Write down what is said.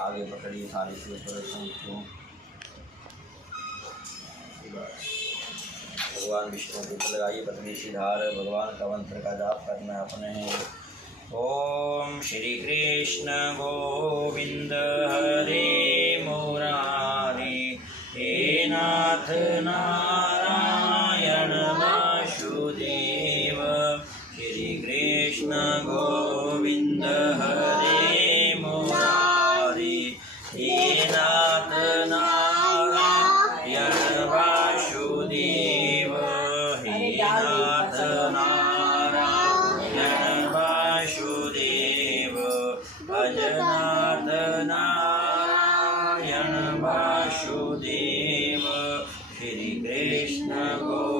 आगे पकड़िए थाली के ऊपर शंख। भगवान विष्णु के ऊपर लगाइए पतली सी धार। भगवान का मंत्र का जाप करना है अपने। ओम श्री कृष्ण गोविंद हरे मुरारी, हे नाथ नारायण वासुदेव। श्री कृष्ण गोविंद हरे मुरारी, हे नाथ नारायण वासुदेव। हे नाथ नारायण वासुदेव, भजनाथ नारायण वासुदेव। श्री कृष्ण गो